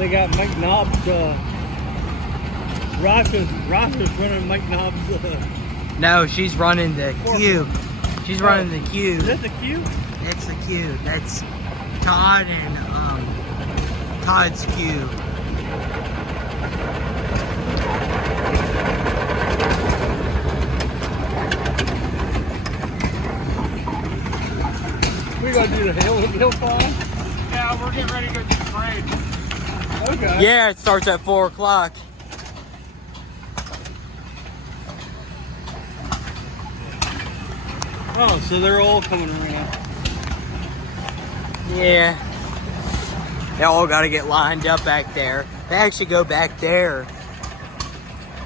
They got McNobb's, Ross's running McNobb's, No, she's running the cube. She's running the cube. Is that the cube? It's the cube. That's Todd and Todd's cube. We gonna do the hill climb? Yeah, we're getting ready to go to the parade. Okay. Yeah, it starts at 4 o'clock. Oh, so they're all coming around. Yeah. They all got to get lined up back there. They actually go back there